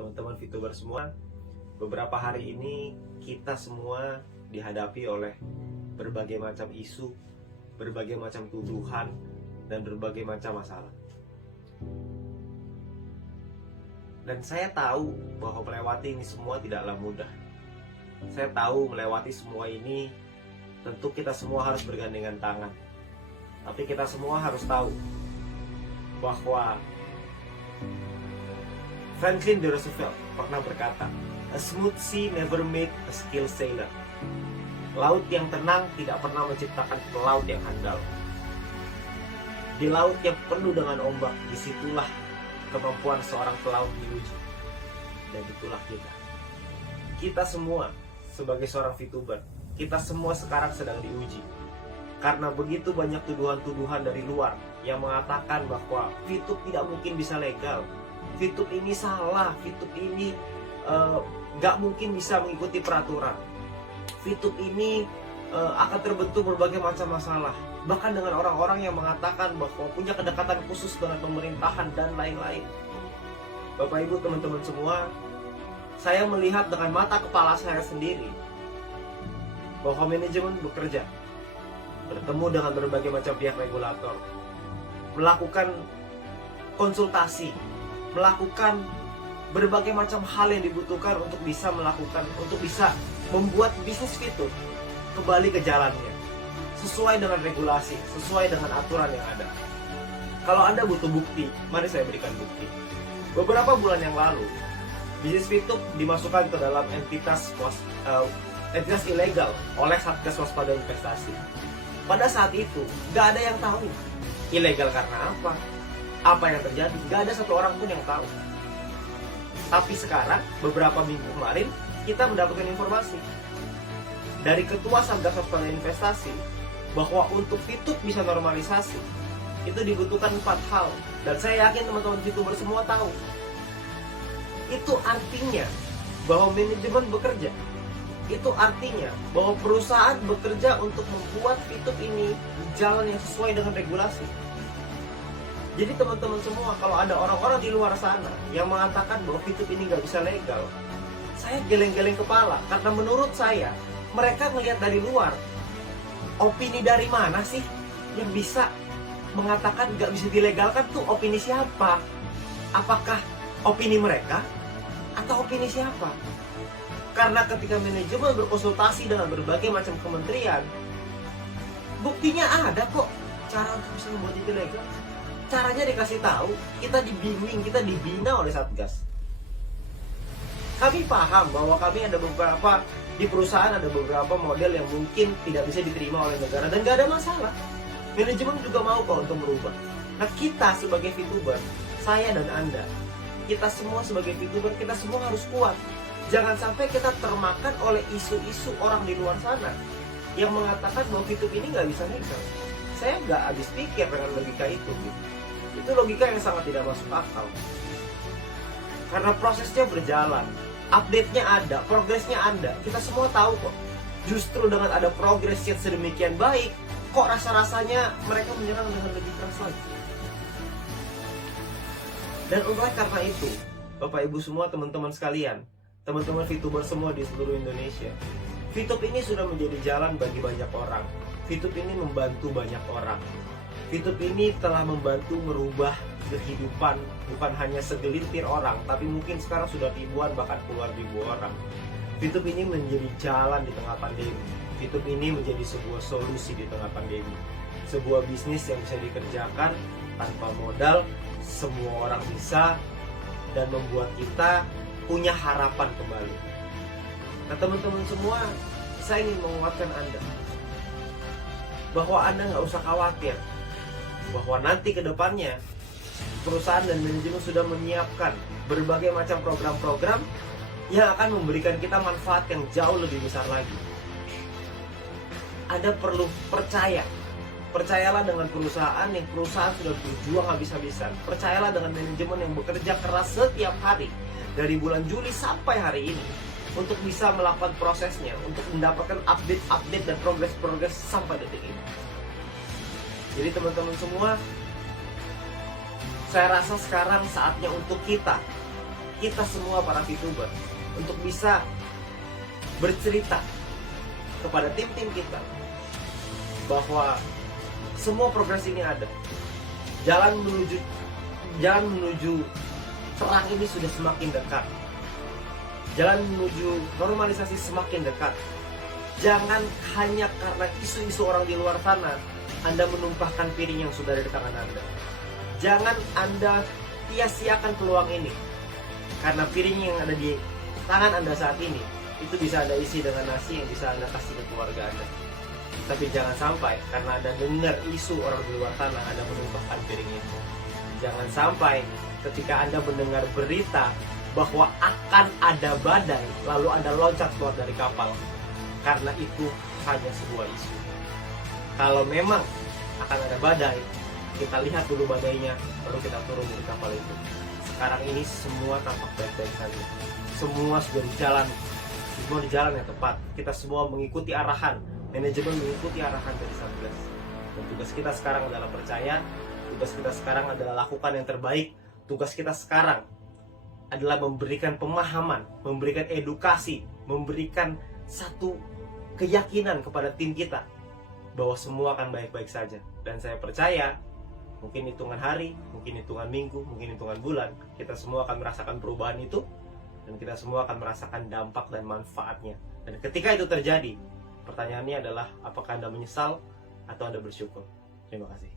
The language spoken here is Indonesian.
teman-teman VTuber semua. Beberapa hari ini kita semua dihadapi oleh berbagai macam isu, berbagai macam tuduhan, dan berbagai macam masalah. Dan saya tahu bahwa melewati ini semua tidaklah mudah. Saya tahu melewati semua ini tentu kita semua harus bergandengan tangan. Tapi kita semua harus tahu bahwa Franklin D. Roosevelt pernah berkata, "A smooth sea never made a skilled sailor." Laut yang tenang tidak pernah menciptakan pelaut yang handal. Di laut yang penuh dengan ombak, disitulah kemampuan seorang pelaut diuji. Dan itulah kita. Kita semua sebagai seorang VTuber, kita semua sekarang sedang diuji. Karena begitu banyak tuduhan-tuduhan dari luar yang mengatakan bahwa VTube tidak mungkin bisa legal. VTube ini salah, VTube ini nggak mungkin bisa mengikuti peraturan. VTube ini akan terbentuk berbagai macam masalah. Bahkan dengan orang-orang yang mengatakan bahwa punya kedekatan khusus dengan pemerintahan dan lain-lain. Bapak Ibu teman-teman semua, saya melihat dengan mata kepala saya sendiri bahwa manajemen bekerja, bertemu dengan berbagai macam pihak regulator, melakukan konsultasi, melakukan berbagai macam hal yang dibutuhkan untuk bisa membuat bisnis VTube kembali ke jalannya, sesuai dengan regulasi, sesuai dengan aturan yang ada. Kalau Anda butuh bukti, mari saya berikan bukti. Beberapa bulan yang lalu, bisnis VTube dimasukkan ke dalam entitas ilegal oleh Satgas Waspada Investasi. Pada saat itu, gak ada yang tahu ilegal karena apa yang terjadi, gak ada satu orang pun yang tahu. Tapi sekarang, beberapa minggu kemarin, kita mendapatkan informasi dari Ketua Satgas Waspada Investasi bahwa untuk VTube bisa normalisasi, itu dibutuhkan 4 hal. Dan saya yakin teman-teman VTuber semua tahu. Itu artinya bahwa manajemen bekerja. Itu artinya bahwa perusahaan bekerja untuk membuat VTube ini jalan yang sesuai dengan regulasi. Jadi teman-teman semua, kalau ada orang-orang di luar sana yang mengatakan bahwa VTube ini nggak bisa legal, saya geleng-geleng kepala. Karena menurut saya, mereka melihat dari luar. Opini dari mana sih yang bisa mengatakan nggak bisa dilegalkan? Tuh opini siapa? Apakah opini mereka atau opini siapa? Karena ketika manajemen berkonsultasi dengan berbagai macam kementerian, buktinya ada kok cara untuk bisa membuat itu legal. Caranya dikasih tahu, kita dibimbing, kita dibina oleh Satgas. Kami paham bahwa kami ada beberapa di perusahaan, ada beberapa model yang mungkin tidak bisa diterima oleh negara dan gak ada masalah. Manajemen juga mau kok untuk merubah. Nah, kita sebagai VTuber, saya dan Anda, kita semua sebagai VTuber, kita semua harus kuat. Jangan sampai kita termakan oleh isu-isu orang di luar sana yang mengatakan bahwa VTube ini nggak bisa legal. Saya nggak habis pikir dengan logika itu. Itu logika yang sangat tidak masuk akal. Karena prosesnya berjalan, update-nya ada, progresnya ada. Kita semua tahu kok. Justru dengan ada progres yang sedemikian baik, kok rasa-rasanya mereka menyerang dengan lebih keras lagi. Dan oleh karena itu, Bapak Ibu semua, teman-teman sekalian, teman-teman VTuber semua di seluruh Indonesia, VTube ini sudah menjadi jalan bagi banyak orang. VTube ini membantu banyak orang. VTube ini telah membantu merubah kehidupan bukan hanya segelintir orang, tapi mungkin sekarang sudah ribuan bahkan puluhan ribu orang. VTube ini menjadi jalan di tengah pandemi. VTube ini menjadi sebuah solusi di tengah pandemi. Sebuah bisnis yang bisa dikerjakan tanpa modal, semua orang bisa, dan membuat kita punya harapan kembali. Nah teman-teman semua, saya ingin menguatkan Anda bahwa Anda nggak usah khawatir bahwa nanti ke depannya perusahaan dan manajemen sudah menyiapkan berbagai macam program-program yang akan memberikan kita manfaat yang jauh lebih besar lagi. Anda perlu percaya. Percayalah dengan perusahaan sudah berjuang habis-habisan. Percayalah dengan manajemen yang bekerja keras setiap hari dari bulan Juli sampai hari ini untuk bisa melakukan prosesnya, untuk mendapatkan update dan progres sampai detik ini. Jadi teman-teman semua, saya rasa sekarang saatnya untuk kita kita semua para VTuber untuk bisa bercerita kepada tim-tim kita bahwa semua progres ini ada. Jalan menuju perang ini sudah semakin dekat. Jalan menuju normalisasi semakin dekat. Jangan hanya karena isu-isu orang di luar sana Anda menumpahkan piring yang sudah ada di tangan Anda. Jangan Anda sia-siakan peluang ini, karena piring yang ada di tangan Anda saat ini itu bisa Anda isi dengan nasi yang bisa Anda kasih ke keluarga Anda. Tapi jangan sampai karena Anda dengar isu orang di luar sana Anda menumpahkan piring itu. Jangan sampai ketika Anda mendengar berita bahwa akan ada badai lalu Anda loncat keluar dari kapal, karena itu hanya sebuah isu. Kalau memang akan ada badai, kita lihat dulu badainya, baru kita turun dari kapal itu. Sekarang ini semua tampak baik-baik saja. Semua sudah di jalan yang tepat. Kita semua mengikuti arahan, manajemen mengikuti arahan dari Satgas. Dan tugas kita sekarang adalah percaya, tugas kita sekarang adalah lakukan yang terbaik, tugas kita sekarang adalah memberikan pemahaman, memberikan edukasi, memberikan satu keyakinan kepada tim kita bahwa semua akan baik-baik saja. Dan saya percaya mungkin hitungan hari, mungkin hitungan minggu, mungkin hitungan bulan, kita semua akan merasakan perubahan itu, dan kita semua akan merasakan dampak dan manfaatnya. Dan ketika itu terjadi, pertanyaannya adalah apakah Anda menyesal atau Anda bersyukur? Terima kasih.